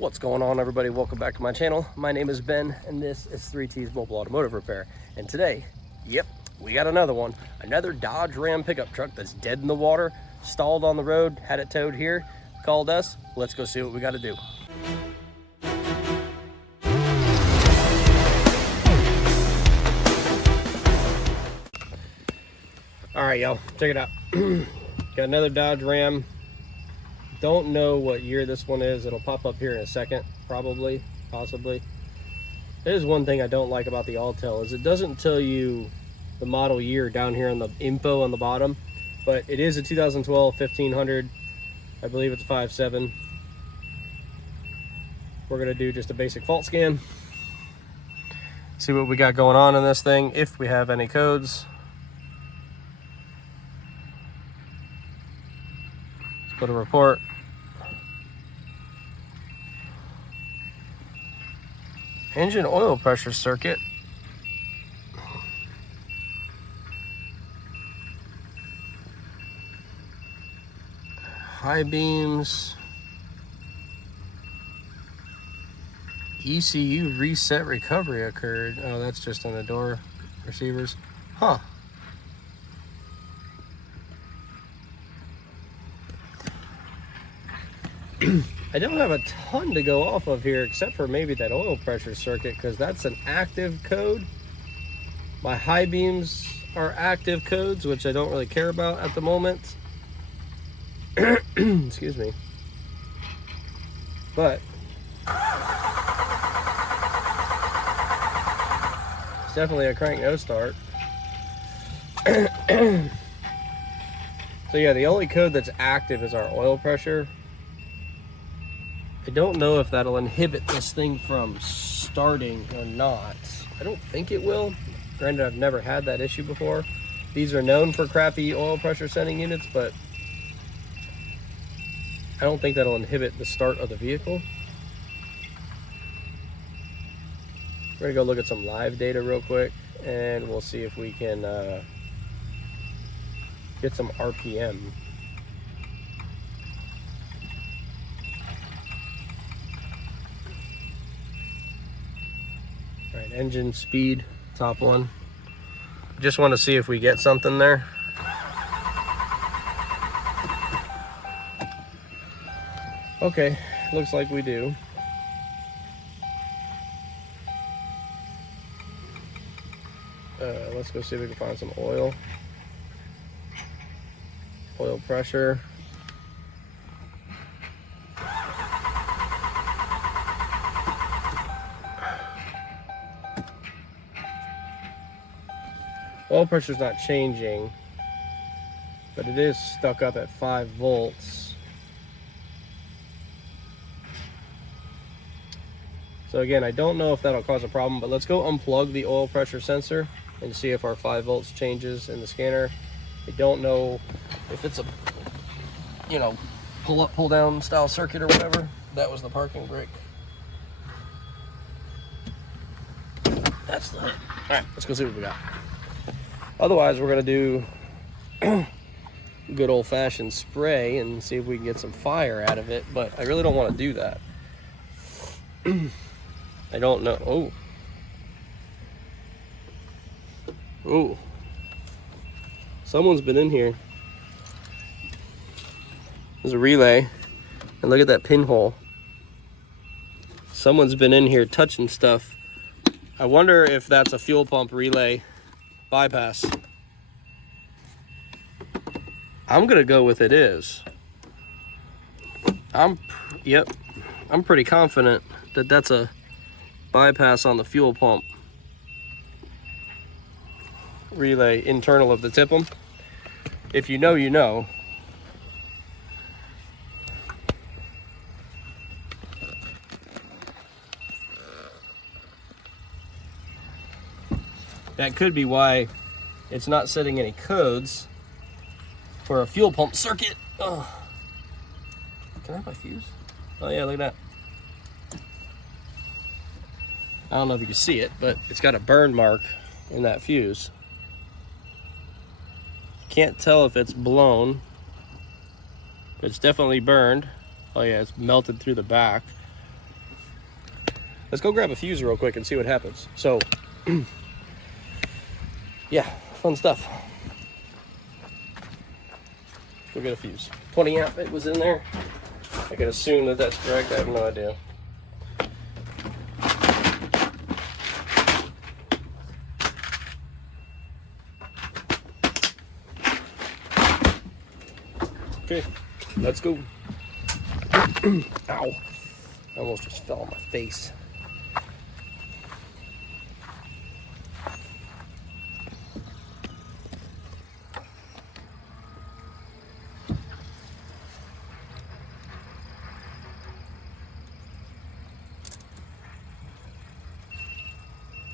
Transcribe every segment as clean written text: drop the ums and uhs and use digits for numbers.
What's going on, everybody? Welcome back to my channel. My name is Ben and this is 3T's Mobile Automotive Repair. And today, yep, we got another one. Another Dodge Ram pickup truck that's dead in the water, stalled on the road, had it towed here, called us. Let's go see what we got to do. All right, y'all, check it out. Got another Dodge Ram. Don't know what year this one is. It'll pop up here in a second, probably, possibly. There's one thing I don't like about the Autel is it doesn't tell you the model year down here on the info on the bottom, but it is a 2012 1500. I believe it's a 5.7. We're gonna do just a basic fault scan, see what we got going on in this thing, if we have any codes. Let's go to report. Engine oil pressure circuit. High beams. ECU reset recovery occurred. Oh, that's just on the door receivers. Huh. I don't have a ton to go off of here except for maybe that oil pressure circuit, because that's an active code. My high beams are active codes, which I don't really care about at the moment. Excuse me. But it's definitely a crank no start. So yeah, the only code that's active is our oil pressure. I don't know if that'll inhibit this thing from starting or not. I don't think it will. Granted, I've never had that issue before. These are known for crappy oil pressure sending units, but I don't think that'll inhibit the start of the vehicle. We're gonna go look at some live data real quick, and we'll see if we can get some RPM. All right, engine speed, top one. Just want to see if we get something there. Okay, looks like we do. Let's go see if we can find some oil. Oil pressure. Oil pressure's not changing, but it is stuck up at 5 volts. So again, I don't know if that'll cause a problem, but let's go unplug the oil pressure sensor and see if our 5 volts changes in the scanner. I don't know if it's a, you know, pull up, pull down style circuit or whatever. That was the parking brake. That's the, all right, let's go see what we got. Otherwise, we're gonna do good old-fashioned spray and see if we can get some fire out of it, but I really don't want to do that. I don't know. Oh. Oh. Someone's been in here. There's a relay, and look at that pinhole. Someone's been in here touching stuff. I wonder if that's a fuel pump relay bypass. I'm gonna go with it is. Yep, I'm pretty confident that that's a bypass on the fuel pump relay internal of the TIPM. If you know, you know. That could be why it's not setting any codes for a fuel pump circuit. Oh. Can I have my fuse? Oh yeah, look at that. I don't know if you can see it, but it's got a burn mark in that fuse. Can't tell if it's blown. It's definitely burned. Oh yeah, it's melted through the back. let's go grab a fuse real quick and see what happens. So, yeah, fun stuff. Go get a fuse. 20 amp, it was in there. I can assume that that's correct. I have no idea. Okay, let's go. Ow. I almost just fell on my face.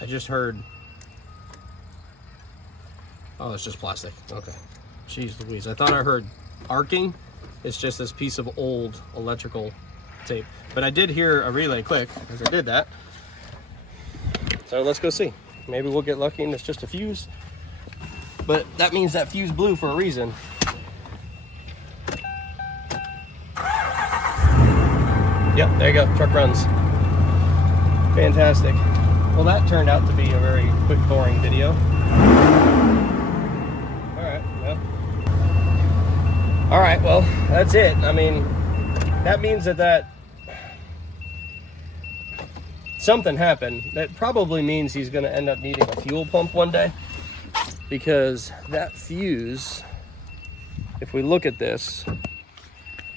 I just heard. Oh, it's just plastic. Okay. Jeez Louise. I thought I heard arcing. It's just this piece of old electrical tape. But I did hear a relay click as I did that. So let's go see. Maybe we'll get lucky and it's just a fuse. But that means that fuse blew for a reason. Yep, there you go. Truck runs. Fantastic. Well, that turned out to be a very quick, boring video. All right, well, that's it. I mean, that means that something happened. That probably means he's going to end up needing a fuel pump one day, because that fuse, if we look at this, let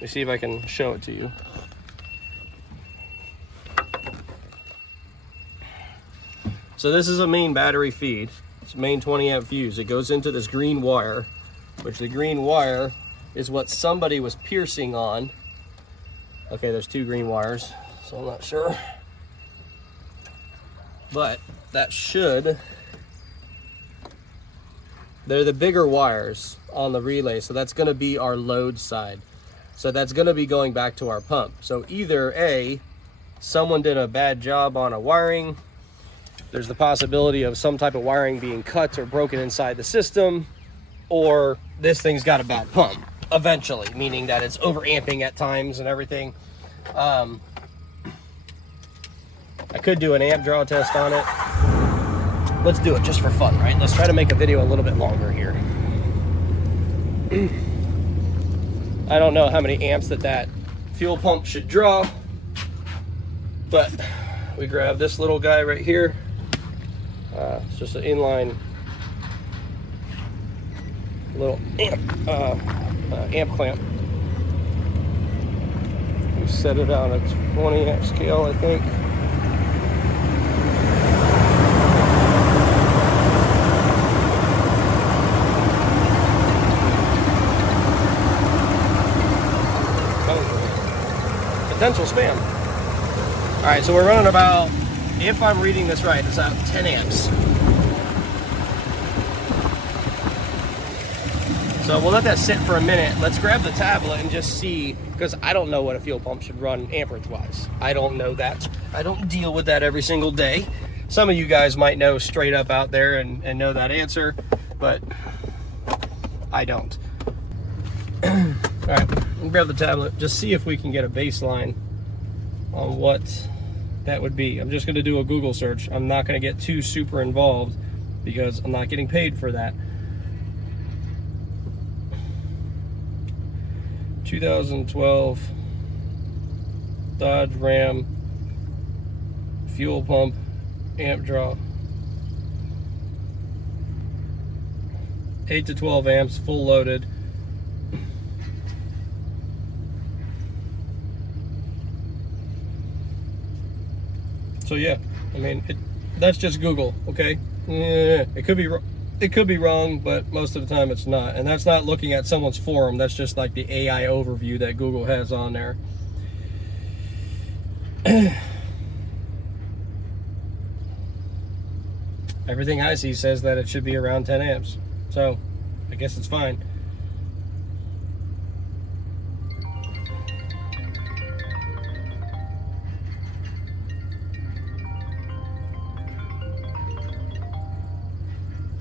me see if I can show it to you. So this is a main battery feed. It's a main 20 amp fuse. It goes into this green wire, which the green wire is what somebody was piercing on. Okay, there's two green wires, so I'm not sure. But that should, they're the bigger wires on the relay, so that's gonna be our load side. So that's gonna be going back to our pump. So either A, someone did a bad job on a wiring, there's the possibility of some type of wiring being cut or broken inside the system, or this thing's got a bad pump eventually, meaning that it's overamping at times and everything. I could do an amp draw test on it. Let's do it just for fun, right? Let's try to make a video a little bit longer here. I don't know how many amps that fuel pump should draw, but we grab this little guy right here. It's just an inline little amp clamp. We set it on a 20 amp scale, I think. Potential spam. All right, so we're running about, if I'm reading this right, it's about 10 amps. So we'll let that sit for a minute. Let's grab the tablet and just see, because I don't know what a fuel pump should run amperage wise. I don't know that. I don't deal with that every single day. Some of you guys might know straight up out there and know that answer, but I don't. All right, we'll grab the tablet, just see if we can get a baseline on what that would be. I'm just gonna do a Google search. I'm not gonna get too super involved because I'm not getting paid for that. 2012 Dodge Ram fuel pump amp draw. 8 to 12 amps, full loaded. So yeah, I mean, that's just Google, okay? Yeah, it could be wrong, but most of the time it's not. And that's not looking at someone's forum. That's just like the AI overview that Google has on there. Everything I see says that it should be around 10 amps. So I guess it's fine.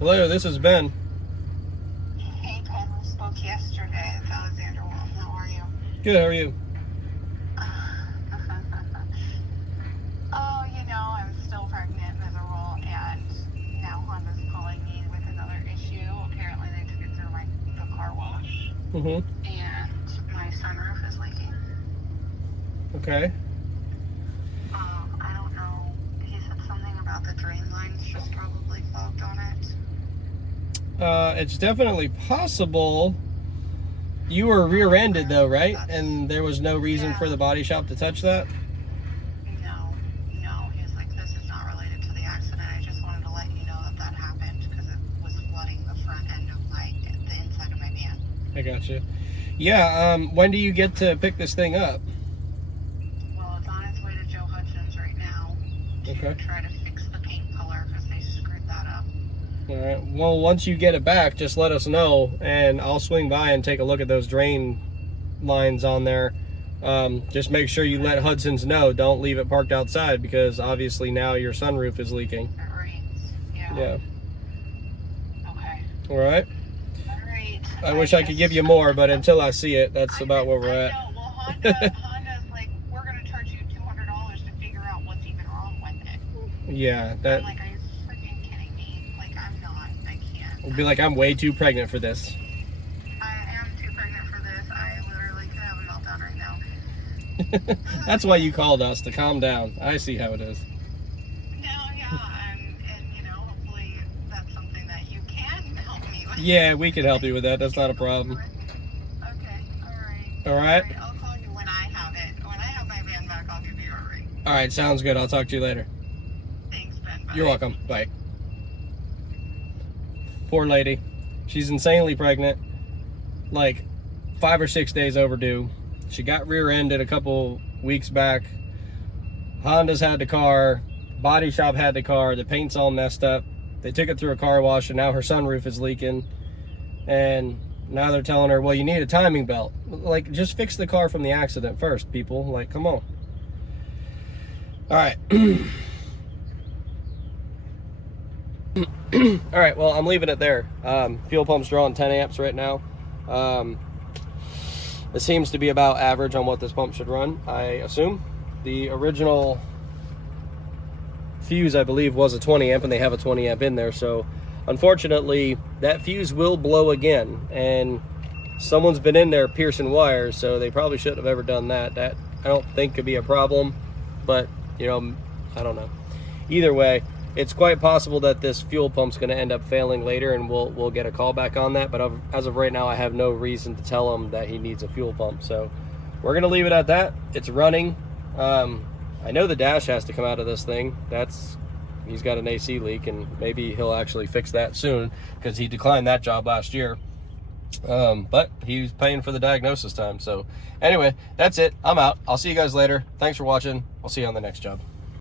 Hello, this is Ben. Hey, Ben. We spoke yesterday. It's Alexander Wolf. How are you? Good, how are you? Oh, Mm-hmm. and my sunroof is leaking. Okay. I don't know. He said something about the drain lines just probably clogged on it. It's definitely possible. You were rear-ended though, right? And there was no reason for the body shop to touch that? No. He's like, this is not related to the accident. I just wanted to let you know that that happened because it was flooding the front end of the inside of my van. I gotcha. Yeah, when do you get to pick this thing up? Well, it's on its way to Joe Hudson's right now to try to fix the paint color because they screwed that up. All right. Well, once you get it back, just let us know, and I'll swing by and take a look at those drain lines on there. Just make sure you let Hudson's know. Don't leave it parked outside because obviously now your sunroof is leaking. It rains. Yeah. Yeah. Okay. All right. All right. I wish I could give you more, but until I see it, that's about where we're at. I know. Well, Honda's like, we're going to charge you $200 to figure out what's even wrong with it. Yeah, that. I'm like, are you freaking kidding me? Like, I'm not. I can't. Would be like, I'm way too pregnant for this. I am too pregnant for this. I literally could have a meltdown right now. That's why you called us, to calm down. I see how it is. No, yeah, and hopefully that's something that you can help me with. Yeah, we can help you with that. That's not a problem. Okay, alright. All right. I'll call you when I have it. When I have my van back, I'll give you a ring. All right, sounds good. I'll talk to you later. Thanks, Ben. Bye. You're welcome. Bye. Poor lady. She's insanely pregnant. Like 5 or 6 days overdue. She got rear-ended a couple weeks back. Honda's had the car. Body shop had the car. The paint's all messed up. They took it through a car wash, and now her sunroof is leaking. And now they're telling her, well, you need a timing belt. Like, just fix the car from the accident first, people. Like, come on. All right. All right, well, I'm leaving it there. Fuel pump's drawing 10 amps right now. It seems to be about average on what this pump should run, I assume. The original fuse, I believe, was a 20 amp, and they have a 20 amp in there. So, unfortunately, that fuse will blow again. And someone's been in there piercing wires, so they probably shouldn't have ever done that. That, I don't think, could be a problem. But, I don't know. Either way, it's quite possible that this fuel pump's going to end up failing later, and we'll get a call back on that. But as of right now, I have no reason to tell him that he needs a fuel pump. So we're going to leave it at that. It's running. I know the dash has to come out of this thing. He's got an AC leak, and maybe he'll actually fix that soon because he declined that job last year. But he's paying for the diagnosis time. So anyway, that's it. I'm out. I'll see you guys later. Thanks for watching. I'll see you on the next job.